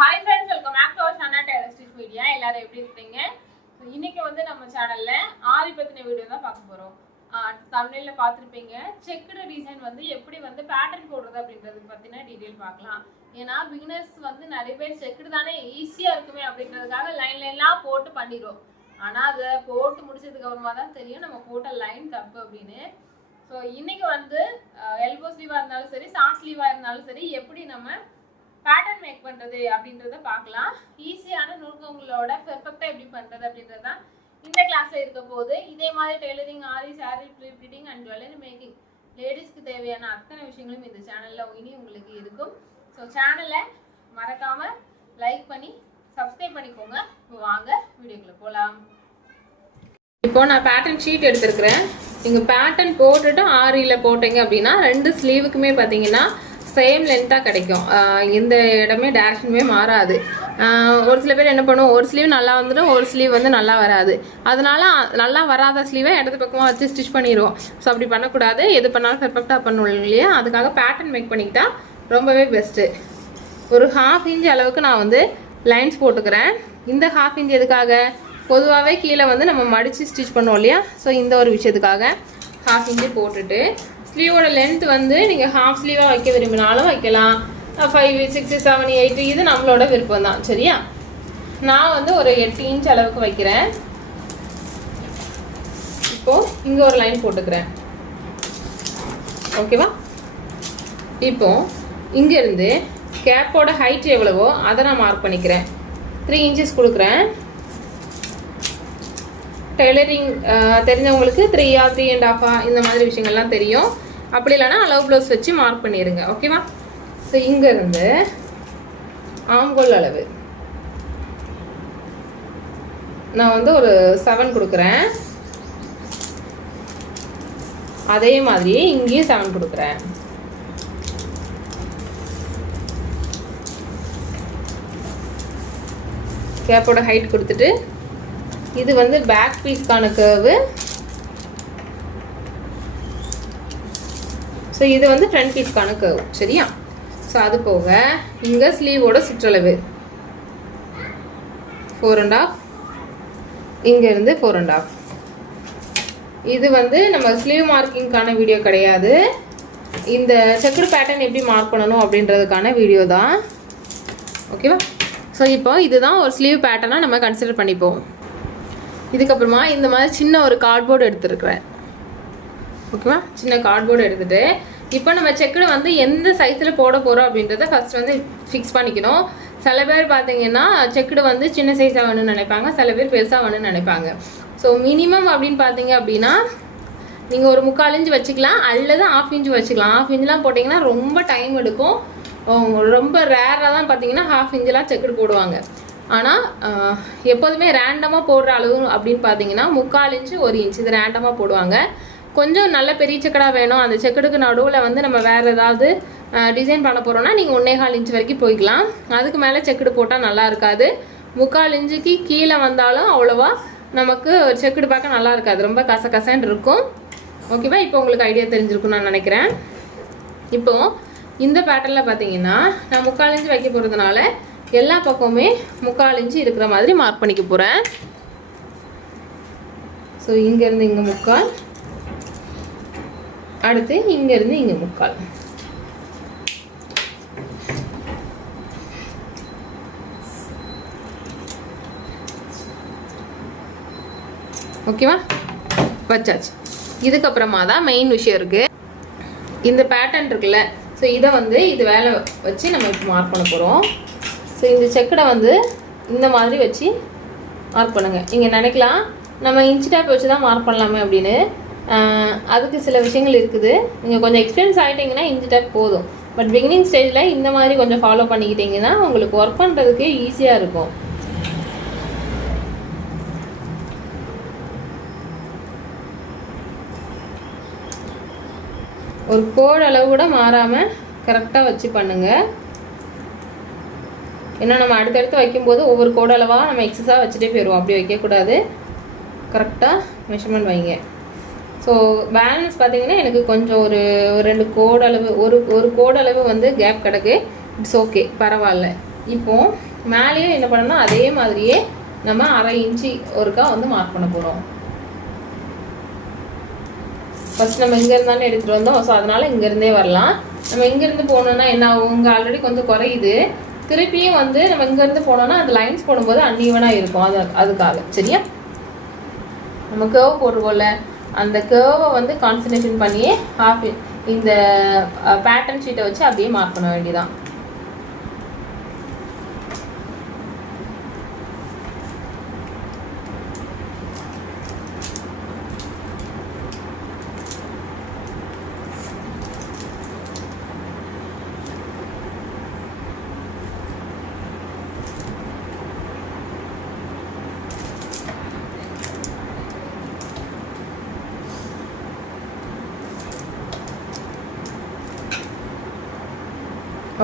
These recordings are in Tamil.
Hi friends, welcome back to our channel Taylor Stitch Media. எல்லாரும் எப்படி இருக்கீங்க? இன்னைக்கு வந்து நம்ம சேனல்ல ஆரி பத்தின வீடியோ தான் பார்க்க போறோம். thumbnailல பார்த்திருப்பீங்க. செக்குடு டிசைன் வந்து எப்படி வந்து பேட்டர்ன் போடுறது அப்படிங்கறது பத்தின டீடைல் பார்க்கலாம். ஏனா பிகினர்ஸ் வந்து நிறைய பேர் செக்குடு தானே ஈஸியா இருக்குமே அப்படிங்கிறதுக்காக லைன்லாம் போட்டு பண்ணிரோம். ஆனா அத போட்டு முடிச்சதுக்கு அப்புறமா தான் தெரியும் நம்ம போட்ட லைன் தப்பு அப்படினு. சோ இன்னைக்கு வந்து எல்போ ஸ்லீவா இருந்தாலும் சரி, ஷார்ட் ஸ்லீவா இருந்தாலும் சரி எப்படி நம்ம பேட்டர்ன் மேக் பண்றது அப்படின்றத பார்க்கலாம். ஈஸியான நுணுக்கங்களோட பெர்ஃபெக்ட்டா எப்படி பண்றது அப்படின்றது தான் இந்த கிளாஸ்ல இருக்க போகுது. இதே மாதிரி tailoring, aari, sorry pleating and jewellery making லேடிஸ்க்கு தேவையான அத்தனை விஷயங்களும் இந்த சேனல்ல இனி உங்களுக்கு இருக்கும். ஸோ சேனலை மறக்காம லைக் பண்ணி சப்ஸ்கிரைப் பண்ணிக்கோங்க. வாங்க வீடியோக்குள்ள போகலாம். இப்போ நான் பேட்டர்ன் ஷீட் எடுத்துருக்கிறேன். நீங்கள் பேட்டர்ன் போட்டுட்டு ஆரியில் போட்டீங்க அப்படின்னா ரெண்டு ஸ்லீவுக்குமே பார்த்தீங்கன்னா சேம் லென்த்தாக கிடைக்கும். எந்த இடமே டேரக்ஷனுமே மாறாது. ஒரு சில பேர் என்ன பண்ணுவோம், ஒரு ஸ்லீவ் நல்லா வந்துடும், ஒரு ஸ்லீவ் வந்து நல்லா வராது. அதனால நல்லா வராத ஸ்லீவை இடது பக்கமாக வச்சு ஸ்டிச் பண்ணிடுவோம். ஸோ அப்படி பண்ணக்கூடாது. எது பண்ணாலும் பெர்ஃபெக்டாக பண்ணுவோம் இல்லையா? அதுக்காக பேட்டர்ன் மேக் பண்ணிக்கிட்டா ரொம்பவே பெஸ்ட்டு. ஒரு 1/2 இன்ச் அளவுக்கு நான் வந்து லைன்ஸ் போட்டுக்கிறேன். இந்த 1/2 இன்ச் எதுக்காக, பொதுவாகவே கீழே வந்து நம்ம மடித்து ஸ்டிச் பண்ணுவோம் இல்லையா? ஸோ இந்த ஒரு விஷயத்துக்காக 1/2 இன்ச்சு போட்டுட்டு ஸ்லீவோட லென்த் வந்து நீங்கள் ஹாஃப் ஸ்லீவாக வைக்க விரும்பினாலும் வைக்கலாம். 5, 6, 7, 8 இது நம்மளோட விருப்பம் தான். சரியா? நான் வந்து ஒரு 8 இன்ச் அளவுக்கு வைக்கிறேன். இப்போது இங்கே ஒரு லைன் போட்டுக்கிறேன். ஓகேவா? இப்போது இங்கேருந்து கேப்போட ஹைட் எவ்வளவோ அதை நான் மார்க் பண்ணிக்கிறேன். 3 இன்ச்சஸ் கொடுக்குறேன். டெய்லரிங் தெரிஞ்சவங்களுக்கு 3 3.5 இந்த மாதிரி விஷயங்கள்லாம் தெரியும். அப்படி இல்லைனா அளவு ப்ளவுஸ் வச்சு மார்க் பண்ணிடுங்க. ஓகேவா? ஸோ இங்கேருந்து ஆம்கோல் அளவு நான் வந்து ஒரு 7 கொடுக்குறேன். அதே மாதிரி இங்கேயும் 7 கொடுக்குறேன். கேப்போட ஹைட் கொடுத்துட்டு இது வந்து பேக் பீஸ்க்கான கர்வு. ஸோ இது வந்து ஃப்ரண்ட் பீஸ்க்கான கர்வ். சரியா? ஸோ அது போக இங்கே ஸ்லீவோட சுற்றளவு 4.5, இங்கேருந்து 4.5. இது வந்து நம்ம ஸ்லீவ் மார்க்கிங்கான வீடியோ கிடையாது. இந்த செக்குடு பேட்டர்ன் எப்படி மார்க் பண்ணணும் அப்படின்றதுக்கான வீடியோ தான். ஓகேவா? ஸோ இப்போ இதுதான் ஒரு ஸ்லீவ் பேட்டர்னாக நம்ம கன்சிடர் பண்ணிப்போம். இதுக்கப்புறமா இந்த மாதிரி சின்ன ஒரு கார்ட்போர்டு எடுத்துருக்குறேன். ஓகேவா? சின்ன கார்ட்போர்டு எடுத்துகிட்டு இப்போ நம்ம செக்குடு வந்து எந்த சைஸில் போட போகிறோம் அப்படின்றத ஃபஸ்ட் வந்து ஃபிக்ஸ் பண்ணிக்கணும். சில பேர் பார்த்தீங்கன்னா செக்குடு வந்து சின்ன சைஸாக வேணும்னு நினைப்பாங்க, சில பேர் பெருசாக வேணும்னு நினைப்பாங்க. ஸோ மினிமம் அப்படின்னு பார்த்தீங்க அப்படின்னா நீங்கள் ஒரு 3/4 இன்ச் வச்சுக்கலாம், அல்லது 1/2 இன்ச் வச்சுக்கலாம். 1/2 இன்ச்லாம் போட்டிங்கன்னா ரொம்ப டைம் எடுக்கும். ரொம்ப ரேராக தான் பார்த்தீங்கன்னா 1/2 இன்ச்லாம் செக்குடு போடுவாங்க. ஆனால் எப்போதுமே ரேண்டமாக போடுற அளவு அப்படின்னு பார்த்தீங்கன்னா 3/4 இன்ச்சு 1 இன்ச் இது ரேண்டமாக போடுவாங்க. கொஞ்சம் நல்ல பெரிய செக்கடாக வேணும், அந்த செக்கடுக்கு நடுவில் வந்து நம்ம வேறு ஏதாவது டிசைன் பண்ண போகிறோன்னா நீங்கள் 1.25 இன்ச் வரைக்கும் போய்க்கலாம். அதுக்கு மேலே செக்குடு போட்டால் நல்லா இருக்காது. 3/4 இன்ச்சுக்கு கீழே வந்தாலும் அவ்வளோவா நமக்கு செக்குடு பார்க்க நல்லா இருக்காது, ரொம்ப கசகசன்னு இருக்கும். ஓகேவா? இப்போ உங்களுக்கு ஐடியா தெரிஞ்சிருக்குன்னு நான் நினைக்கிறேன். இப்போது இந்த பேட்டர்னில் பார்த்தீங்கன்னா நான் 3/4 இன்ச்சு வைக்க போகிறதுனால எல்லா பக்கமுமே 3/4 இன்ச்சு இருக்கிற மாதிரி மார்க் பண்ணிக்க போகிறேன். ஸோ இங்கேருந்து இங்கே 3/4, அடுத்து இங்கேருந்து இங்கே 3/4. ஓகேவா? வச்சாச்சு. இதுக்கப்புறமா தான் மெயின் விஷயம் இருக்குது. இந்த பேட்டர்ன் இருக்குல்ல, ஸோ இதை வந்து இது வேலை வச்சு நம்ம இப்போ மார்க் பண்ண போகிறோம். ஸோ இந்த செக்கடை வந்து இந்த மாதிரி வச்சு மார்க் பண்ணுங்கள். நீங்கள் நினைக்கலாம் நம்ம இன்ச் டேப் வச்சு தான் மார்க் பண்ணலாமே அப்படின்னு. அதுக்கு சில விஷயங்கள் இருக்குது. நீங்கள் கொஞ்சம் எக்ஸ்பீரியன்ஸ் ஆகிட்டிங்கன்னா இன்ச் டேப் போதும். பட் பிகினிங் ஸ்டேஜில் இந்த மாதிரி கொஞ்சம் ஃபாலோ பண்ணிக்கிட்டிங்கன்னா உங்களுக்கு ஒர்க் பண்ணுறதுக்கு ஈஸியாக இருக்கும். ஒரு கோடு அளவு கூட மாறாமல் கரெக்டாக வச்சு பண்ணுங்கள். ஏன்னா நம்ம அடுத்தடுத்து வைக்கும்போது ஒவ்வொரு கோடு அளவாக நம்ம எக்ஸஸாக வச்சுட்டே போயிடுவோம். அப்படி வைக்கக்கூடாது. கரெக்டாக மெஷர்மெண்ட் வைங்க. ஸோ பேலன்ஸ் பார்த்தீங்கன்னா எனக்கு கொஞ்சம் ஒரு 2 கோடு அளவு ஒரு கோடு அளவு வந்து கேப் கிடக்கு. இட்ஸ் ஓகே, பரவாயில்ல. இப்போது மேலேயும் என்ன பண்ணணும், அதே மாதிரியே நம்ம 1/2 இன்ச்சு ஒருக்கா வந்து மார்க் பண்ண போகிறோம். ஃபர்ஸ்ட் நம்ம இங்கேருந்து தானே எடுத்துகிட்டு வந்தோம். ஸோ அதனால் இங்கேருந்தே வரலாம். நம்ம இங்கேருந்து போனோம்னா என்ன ஆகும், இங்கே ஆல்ரெடி கொஞ்சம் குறையுது. திருப்பியும் வந்து நம்ம இங்கேருந்து போனோம்னா அந்த லைன்ஸ் போடும்போது அன்ஈவனாக இருக்கும். அதுக்காக சரியா, நம்ம கேர்வ் போடுவோம்ல, அந்த கேர்வை வந்து கான்சன்ட்ரேஷன் பண்ணியே இந்த பேட்டர்ன் ஷீட்டை வச்சு அப்படியே மார்க் பண்ண வேண்டியதான்.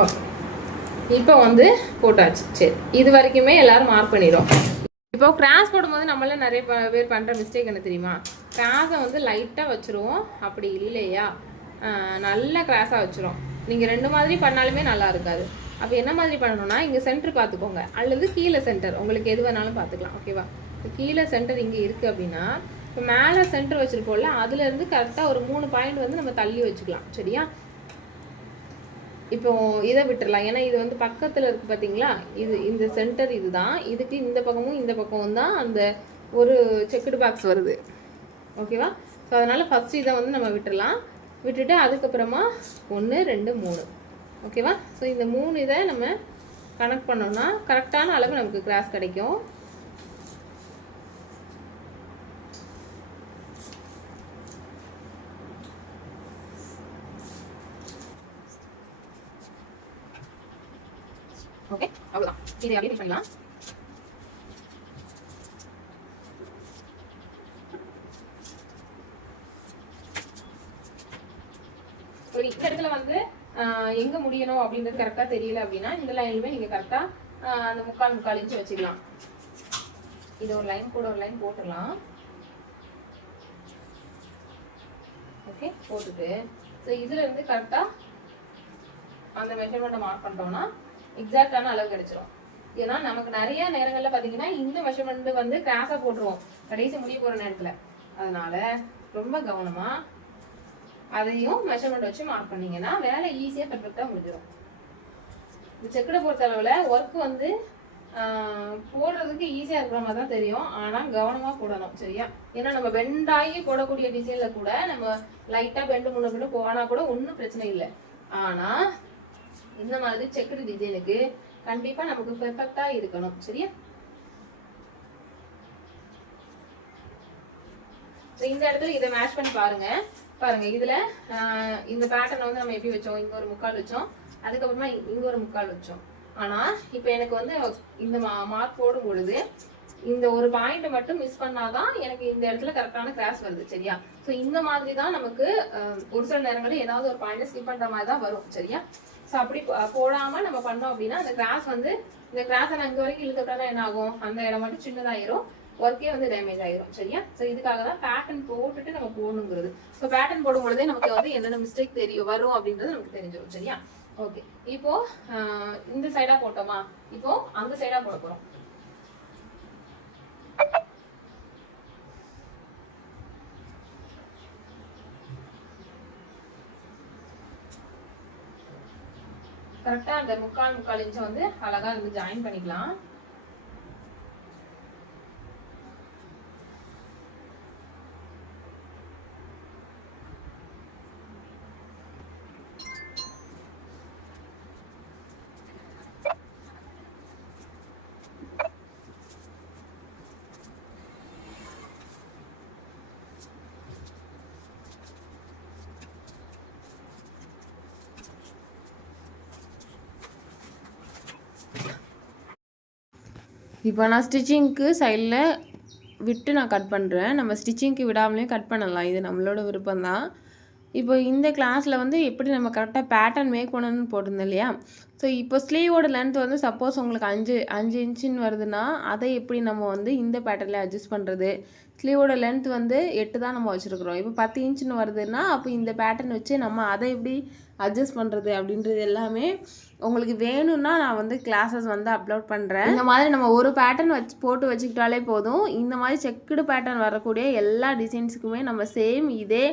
ஓகே, இப்போ வந்து போட்டாச்சு. சரி, இது வரைக்குமே எல்லாரும் மார்க் பண்ணிடும். இப்போ கிராஸ் போடும்போது நம்மள நிறைய பேர் பண்ணுற மிஸ்டேக் என்ன தெரியுமா, கிராஸை வந்து லைட்டாக வச்சுருவோம். அப்படி இல்லையா நல்லா கிராஸாக வச்சுரும். நீங்கள் 2 மாதிரி பண்ணாலுமே நல்லா இருக்காது. அப்போ என்ன மாதிரி பண்ணணும்னா, இங்கே சென்டர் பார்த்துக்கோங்க, அல்லது கீழே சென்டர், உங்களுக்கு எது வேணாலும் பார்த்துக்கலாம். ஓகேவா, இப்போ கீழே சென்டர் இங்கே இருக்குது அப்படின்னா, இப்போ மேலே சென்டர் வச்சுருப்போம்ல, அதுலேருந்து கரெக்டாக ஒரு 3 பாயிண்ட் வந்து நம்ம தள்ளி வச்சுக்கலாம். சரியா, இப்போ இதை விட்டுடலாம். ஏன்னா இது வந்து பக்கத்தில் இருக்குது பார்த்தீங்களா, இந்த சென்டர் இதுதான். இதுக்கு இந்த பக்கமும் இந்த பக்கமும் தான் அந்த ஒரு செக்குடு பாக்ஸ் வருது. ஓகேவா, ஸோ அதனால் ஃபஸ்ட்டு இதை வந்து நம்ம விட்டுடலாம். விட்டுட்டு அதுக்கப்புறமா 1 2 3. ஓகேவா, ஸோ இந்த 3 இதை நம்ம கனெக்ட் பண்ணோம்னா கரெக்டான அளவு நமக்கு கிராஸ் கிடைக்கும். ஓகே, அவ்வளோதான். இதை அப்படியே ஃபில் பண்ணலாம். இந்த இடத்துல வந்து எங்கே முடியணும் அப்படின்றது கரெக்டாக தெரியல அப்படின்னா இந்த லைன்லுமே நீங்கள் கரெக்டாக அந்த 3/4 இன்ச்சு வச்சுக்கலாம். இது ஒரு லைன் கூட ஒரு லைன் போட்டுடலாம். ஓகே, போட்டுட்டு ஸோ இதில் இருந்து கரெக்டாக அந்த மெஷர்மெண்ட்டை மார்க் பண்ணிட்டோம்னா எக்ஸாக்டான அளவு கிடைச்சிரும். ஏன்னா நமக்கு நிறைய நேரங்களில் பார்த்தீங்கன்னா இந்த மெஷர்மெண்ட் வந்து கிராஸாக போட்டுருவோம் கடைசி முடிய போகிற நேரத்தில். அதனால ரொம்ப கவனமாக அதையும் மெஷர்மெண்ட் வச்சு மார்க் பண்ணிங்கன்னா வேலை ஈஸியாக பெர்ஃபெக்டாக முடிஞ்சிடும். இந்த செக்கடை பொறுத்த அளவில் ஒர்க் வந்து போடுறதுக்கு ஈஸியாக இருக்கிற மாதிரி தான் தெரியும், ஆனால் கவனமாக போடணும். சரியா, ஏன்னா நம்ம பெண்டாகி போடக்கூடிய டிசைனில் கூட நம்ம லைட்டாக பெண்டு முன்ன பின்ன போனால் கூட ஒன்றும் பிரச்சனை இல்லை. ஆனால் இந்த மாதிரி செக்குடு டிசைனுக்கு கண்டிப்பாக நமக்கு பெர்ஃபெக்டாக இருக்கணும். சரியா, இந்த இடத்துல இதை மேட்ச் பண்ணி பாருங்க. இதுல இந்த பேட்டர்ன் வந்து நம்ம எப்படி வச்சோம், இங்க ஒரு 3/4 வச்சோம், அதுக்கப்புறமா இங்க ஒரு 3/4 வச்சோம். ஆனா இப்போ எனக்கு வந்து இந்த மார்க் போடும் பொழுது இந்த ஒரு பாயிண்ட் மட்டும் மிஸ் பண்ணாதான் எனக்கு இந்த இடத்துல கரெக்டான கிராஸ் வருது. சரியா, ஸோ இந்த மாதிரி தான் நமக்கு ஒரு சில நேரங்களில் ஏதாவது ஒரு பாயிண்ட் ஸ்கிப் பண்ற மாதிரி தான் வரும். சரியா, ஸோ அப்படி போடாம நம்ம பண்ணோம் அப்படின்னா அந்த கிராஸ் வந்து இந்த கிராஸை நான் இங்க வரைக்கும் இழுத்துட்டா என்ன ஆகும், அந்த இடம் மட்டும் சின்னதாயிரும், ஒர்க்கே வந்து டேமேஜ் ஆயிரும். சரியா, ஸோ இதுக்காக தான் பேட்டர்ன் போட்டுட்டு நம்ம போகணுங்கிறது. ஸோ பேட்டர்ன் போடும் பொழுதே நமக்கு வந்து என்னென்ன மிஸ்டேக் தெரியும் வரும் அப்படின்றது நமக்கு தெரிஞ்சிடும். சரியா, ஓகே, இப்போ இந்த சைடா போட்டோமா, இப்போ அந்த சைடா போட போறோம். கரெக்டா அந்த 3/4 இன்ச்சை வந்து அழகா வந்து ஜாயின் பண்ணிக்கலாம். இப்போ நான் ஸ்டிச்சிங்க்கு சைடில் விட்டு நான் கட் பண்ணுறேன். நம்ம ஸ்டிச்சிங்க்கு விடாமலே கட் பண்ணலாம், இது நம்மளோட விருப்பம் தான். இப்போ இந்த கிளாஸில் வந்து எப்படி நம்ம கரெக்டாக பேட்டர்ன் மேக் பண்ணணும்னு போட்டிருந்தோம் இல்லையா. ஸோ இப்போ ஸ்லீவோட லென்த் வந்து சப்போஸ் உங்களுக்கு 5 இன்ச்சுன்னு வருதுன்னா அதை எப்படி நம்ம வந்து இந்த பேட்டர்னில் அட்ஜஸ்ட் பண்ணுறது. ஸ்லீவோட லென்த் வந்து 8 தான் நம்ம வச்சுருக்குறோம். இப்போ 10 இன்ச்சுன்னு வருதுன்னா அப்போ இந்த பேட்டர்ன் வச்சு நம்ம அதை எப்படி அட்ஜஸ்ட் பண்ணுறது அப்படின்றது எல்லாமே உங்களுக்கு வேணும்னா நான் வந்து கிளாஸஸ் வந்து அப்லோட் பண்ணுறேன். இந்த மாதிரி நம்ம ஒரு பேட்டர்ன் போட்டு வச்சுக்கிட்டாலே போதும். இந்த மாதிரி செக்குடு பேட்டர்ன் வரக்கூடிய எல்லா டிசைன்ஸுக்குமே நம்ம சேம் இதே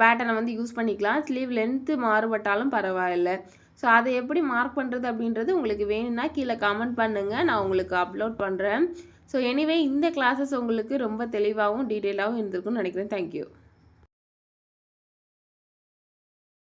பேட்டர்னை வந்து யூஸ் பண்ணிக்கலாம். ஸ்லீவ் லென்த்து மாறுபட்டாலும் பரவாயில்லை. ஸோ அதை எப்படி மார்க் பண்ணுறது அப்படின்றது உங்களுக்கு வேணும்னா கீழே கமெண்ட் பண்ணுங்கள், நான் உங்களுக்கு அப்லோட் பண்ணுறேன். ஸோ எனிவே இந்த கிளாஸஸ் உங்களுக்கு ரொம்ப தெளிவாகவும் டீட்டெயிலாகவும் இருந்திருக்கும்னு நினைக்கிறேன். தேங்க்யூ.